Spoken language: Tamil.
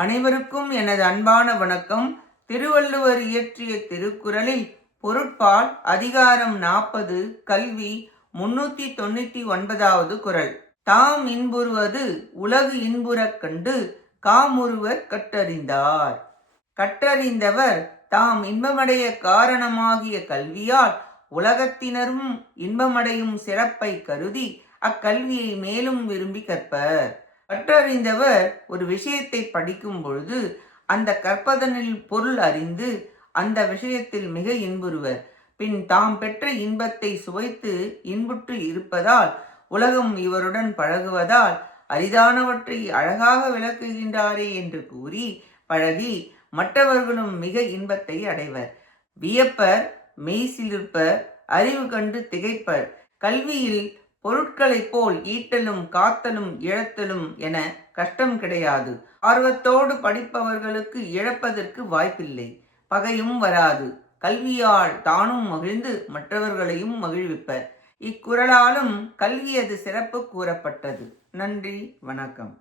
அனைவருக்கும் எனது அன்பான வணக்கம். திருவள்ளுவர் இயற்றிய திருக்குறளில் பொருட்பால் அதிகாரம் 40 கல்வி 399வது குறள். தாம் இன்புறுவது உலகு இன்புறக் கண்டு காமுறுவர் கற்றறிந்தார். கற்றறிந்தவர் தாம் இன்பமடைய காரணமாகிய கல்வியால் உலகத்தினரும் இன்பமடையும் சிறப்பை கருதி அக்கல்வியை மேலும் விரும்பி கற்பர். கற்றறிந்தவர் ஒரு விஷயத்தை படிக்கும் பொழுது அந்த கற்பதனில் பொருள் அறிந்து அந்த விஷயத்தில் மிக இன்புறுவர். பின் தாம் பெற்ற இன்பத்தை சுவைத்து இன்புற்று இருப்பதால் உலகம் இவருடன் பழகுவதால் அரிதானவற்றை அழகாக விளக்குகின்றாரே என்று கூறி பழகி மற்றவர்களும் மிக இன்பத்தை அடைவர். வியப்பர், மெய்சிலிர்ப்பர், அறிவு கண்டு திகைப்பர். கல்வியில் பொருட்களைப் போல் ஈட்டலும் காத்தலும் இழத்தலும் என கஷ்டம் கிடையாது. ஆர்வத்தோடு படிப்பவர்களுக்கு இழப்பதற்கு வாய்ப்பில்லை, பகையும் வராது. கல்வியால் தானும் மகிழ்ந்து மற்றவர்களையும் மகிழ்விப்பர். இக்குறளாலும் கல்வியது சிறப்பு கூறப்பட்டது. நன்றி, வணக்கம்.